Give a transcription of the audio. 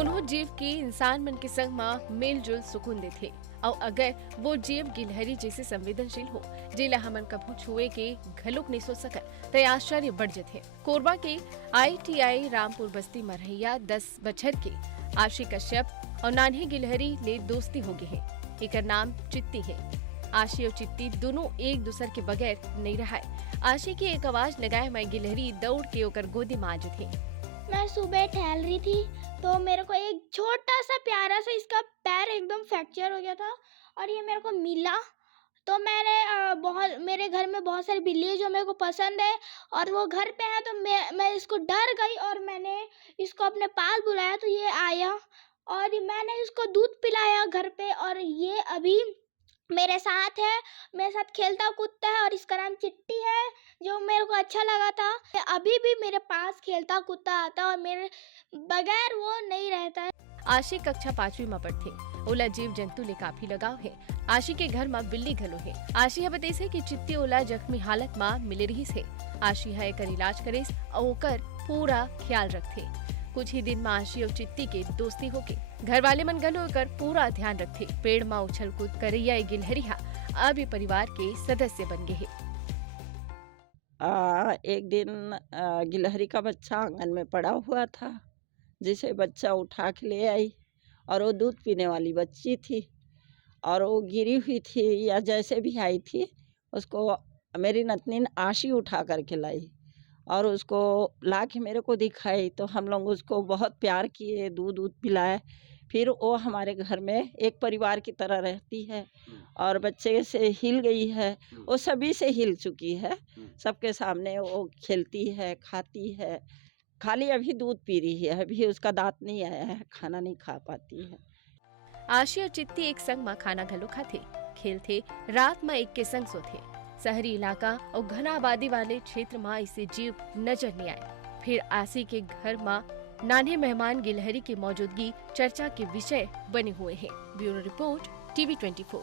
कोनो जीव के इंसान मन के संग में मेल जुल सुकून दे थे और अगर वो जीव गिलहरी जैसे संवेदनशील हो जेला हमन कभू छुए के घलुक नहीं सोच सकत तो आश्चर्य बढ़ जथे। कोरबा के ITI रामपुर बस्ती में रहिया 10 बछर के आशी कश्यप और नान्हे गिलहरी ले दोस्ती हो गए है। एकर नाम चित्ती है। आशी और चित्ती दोनों एक दूसर के बगैर नहीं रहा। आशी की एक आवाज लगाए मैं गिलहरी दौड़ के ओकर गोदी में आ थे। मैं सुबह टहल रही थी तो मेरे को एक छोटा सा प्यारा सा इसका पैर एकदम फ्रैक्चर हो गया था और ये मेरे को मिला। तो मेरे घर में बहुत सारी बिल्ली है जो मेरे को पसंद है और वो घर पे है तो मैं इसको डर गई और मैंने इसको अपने पास बुलाया तो ये आया और मैंने इसको दूध पिलाया घर पे और ये अभी मेरे साथ है, मेरे साथ खेलता कूदता है और इसका नाम चिट्टी है जो मेरे को अच्छा लगा था। अभी भी मेरे पास खेलता कूदता आता और मेरे बगैर वो नहीं रहता है। आशी कक्षा 5वीं में पढ़थे। ओला जीव जंतु ले काफी लगाव है। आशी के घर में बिल्ली घलो है। आशी ह बताइसे कि चित्ती ओला जख्मी हालत में मिले रहीस है। आशी ह एकर इलाज करेस और ओकर पूरा ख्याल रखथे। कुछ ही दिन में आशी और चित्ती के दोस्ती होके घर वाले मन घलो एकर पूरा ध्यान रखथे। पेड़ में उछल कूद करैया गिलहरी हा अब ये परिवार के सदस्य बन गए है। एक दिन गिलहरी का बच्चा आंगन में पड़ा हुआ था, जिसे बच्चा उठा के ले आई और वो दूध पीने वाली बच्ची थी और वो गिरी हुई थी या जैसे भी आई थी उसको मेरी नतनी आशी उठा करके लाई और उसको ला के मेरे को दिखाई। तो हम लोग उसको बहुत प्यार किए, दूध पिलाए। फिर वो हमारे घर में एक परिवार की तरह रहती है और बच्चे से हिल गई है, वो सभी से हिल चुकी है। सबके सामने वो खेलती है, खाती है, खाली अभी दूध पी रही है, अभी उसका दांत नहीं आया है, खाना नहीं खा पाती है। आशी और चित्ती एक संग में खाना घलो खाथे, खेलथे, रात में एक के संग सोथे। शहरी इलाका और घना आबादी वाले क्षेत्र में इसे जीव नजर नहीं आए। फिर आशी के घर में नान्हे मेहमान गिलहरी की मौजूदगी चर्चा के विषय बने हुए हैं। Bureau report TV 24।